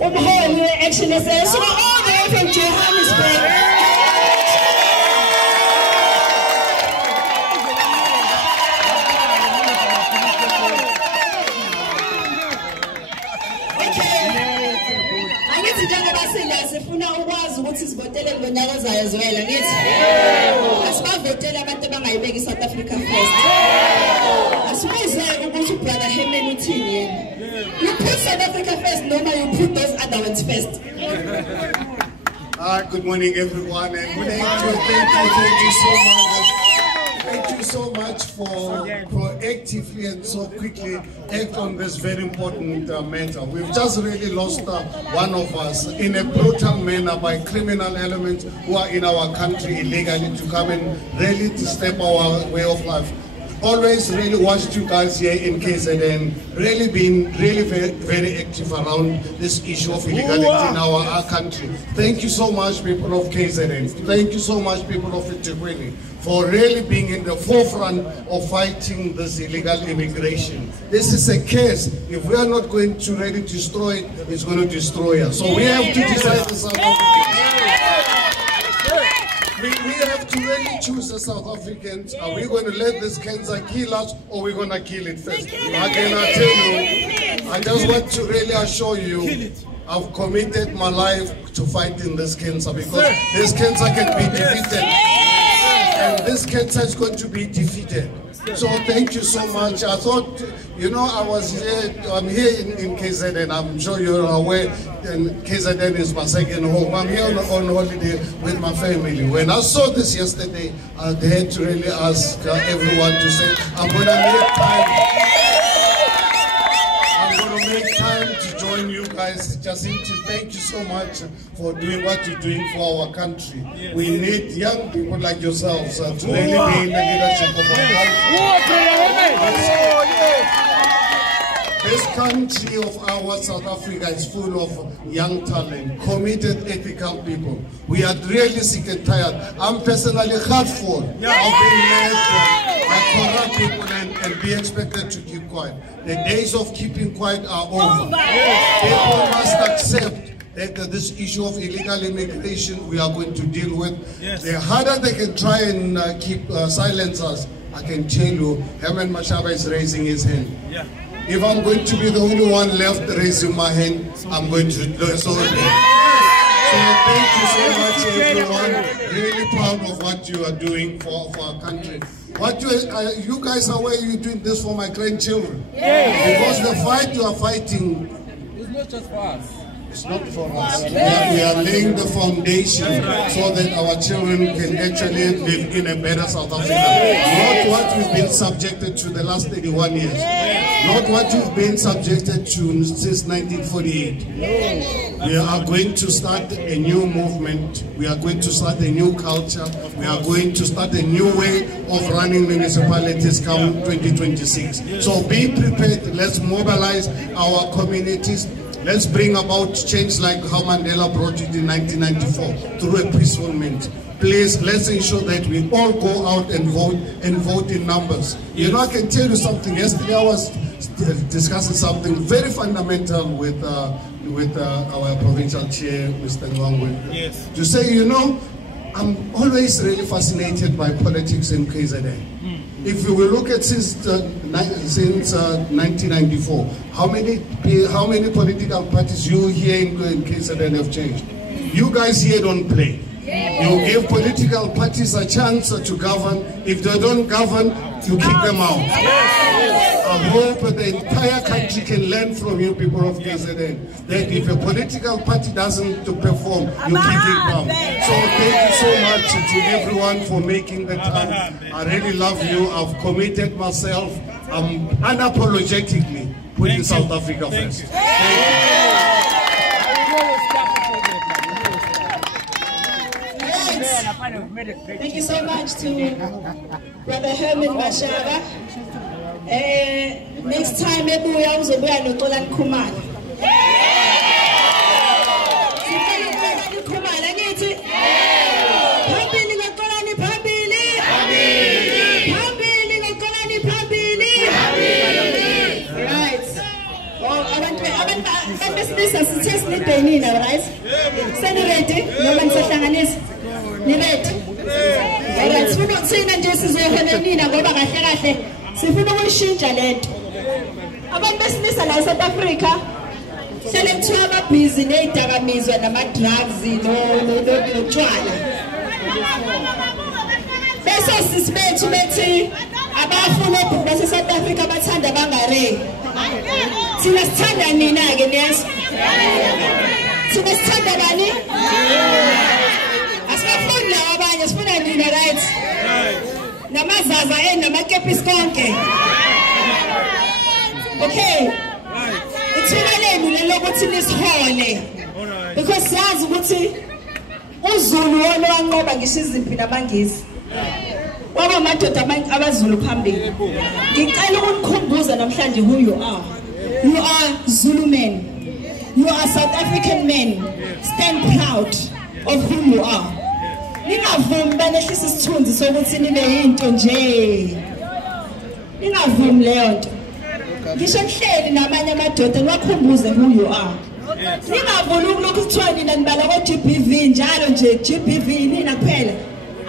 umholi we-Action SA so all the way from Johannesburg. Sifuna ukwazi ukuthi sivotele ngonyaka ozayo zwela ngithi asibavotele abantu abangayibeki South Africa first asibuzeke ukuthi brother Herman uthini yena you put South Africa first noma you put those other ones first. Good morning everyone and thank you so much for proactively and so quickly act on this very important matter. We've just really lost one of us in a brutal manner by criminal elements who are in our country illegally to come and really disturb our way of life. Always really watched you guys here in KZN, really been very active around this issue of illegality in our country. Thank you so much people of KZN, thank you so much people of eThekwini for really being in the forefront of fighting this illegal immigration. This is a case, if we are not going to really destroy it, it's going to destroy us. So we have to decide the South Africans. We have to really choose the South Africans. Are we going to let this cancer kill us or are we going to kill it first? Again, I tell you, I just want to really assure you, I've committed my life to fighting this cancer because this cancer can be defeated. And this cancer is going to be defeated. So thank you so much. I thought, you know, I'm here in KZN. I'm sure you're aware, and KZN is my second home. I'm here on holiday with my family. When I saw this yesterday, I had to really ask everyone to say, I'm going to make time to join you guys. Jacinto, thank you so much for doing what you're doing for our country. Yes. We need young people like yourselves to really be in the leadership of our country. This country of ours, South Africa, is full of young talent, committed, ethical people. We are really sick and tired. I'm personally hurtful of being led by corrupt people and be expected to keep quiet. The days of keeping quiet are over. People must accept that this issue of illegal immigration we are going to deal with. The harder they can try and keep silence us, I can tell you, Herman Mashaba is raising his hand. If I'm going to be the only one left raising my hand, I'm going to do it. So thank you so much, everyone. Really proud of what you are doing for our country. What you guys are aware you're doing this for my grandchildren. Because the fight you are fighting is not just for us. It's not for us. We are laying the foundation so that our children can actually live in a better South Africa. Not what we've been subjected to the last 31 years. Not what we've been subjected to since 1948. We are going to start a new movement. We are going to start a new culture. We are going to start a new way of running municipalities come 2026. So be prepared. Let's mobilize our communities. Let's bring about change like how Mandela brought it in 1994 through a peaceful means. Please, let's ensure that we all go out and vote in numbers. You know, I can tell you something. Yesterday I was discussing something very fundamental with our provincial chair, Mr. Nwangwe. To say, you know, I'm always really fascinated by politics in KZN. If we will look at since 1994, how many political parties you here in KZN have changed? You guys here don't play. You give political parties a chance to govern. If they don't govern, you kick them out. I hope the entire country can learn from you people of KZN that if a political party doesn't perform, you kick it down. So thank you so much to everyone for making the time. I really love you. I've committed myself. I'm unapologetically putting South Africa first. Thank you so much to Brother Herman Mashaba. Next time, maybe we also be a Notolan Kumar. Right. test lidwe nina, right? Seni ready? Noma nisahlanganisa. Ni ready? Alright, sifuna ukuthina nje sizohola nina ngoba kahle kahle sifuna ukuyishintsha lento. Abantu besilisa la eSouth Africa sele kuthiwa ababhizi nezidakamizwa nama-drugs notshwala. Bese sisibethu bethi abafuna obhuku base-South Africa bathanda bangare. Thina sithanda nina-ke niyazwa? Thina sithanda bani? Asibafuni lawa abanye sifuna nina, right? Namazaza namakepisi konke. Okay. Ithina lenu lelo ukuthi nisihole. Because siyazi ukuthi uZulu wona wanqoba ngisho iziphi nabangisi. Waba madoda abaZulu phambili. Ngicela ukunikhumbuza namhlanje who you are. You are Zulu men. You are South African men. Stand proud of who you are. Ningavumi banehlisa isithunzi sokuthi nibe yinto nje. Ningavumi leyo nto. Ngisho nihleli namanye amadoda niwakhumbuze who you are. Ningavumi ukulokhu kuthiwa nina nibala kwa-GBV njalo nje GBV nina kuphela.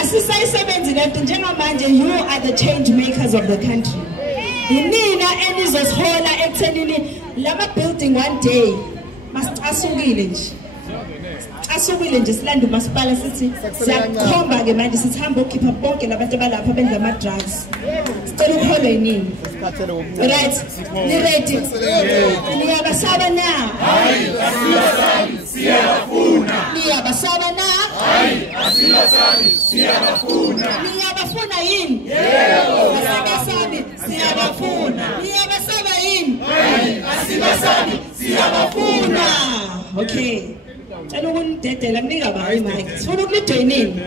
Asisayisebenzi lento njengamanje you are the change makers of the country. Yinina enizosihola ekuthenini lama building one day masicasukile nje. Asukile nje silanda umasipala sithi siyakhomba ke manje sithamba ukhipha bonke labantu abalapha benza ama drugs. Sicela ukuholwe yini? Right? Ni ready? Niyabasaba na? Hayi, asilasabi, siyabafuna. Niyabasaba na? Hayi, asilasabi, siyabafuna. Niyabafuna yini? Yebo. Asilasabi, siyabafuna. Niyabasaba yini? Hayi, asilasabi, siyabafuna. Okay. Cela ukunidedela kunika bayi mic. Sifuna ukulidweyinini.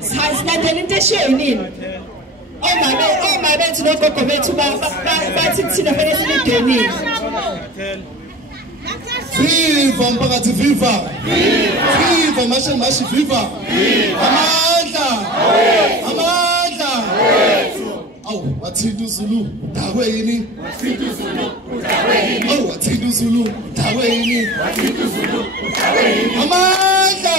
Silandela into eshiyo yini? Oma bethu nogogo bethu bathi thina fanele silidweyinini. Viva mphakathi, viva. Viva mashi viva. Amandla. Amandla. Awu wathina uZulu udakwe yini? Wathina uZulu udakwe yini? Awu wathina uZulu udakwe yini? Wathina uZulu udakwe yini? Amandla.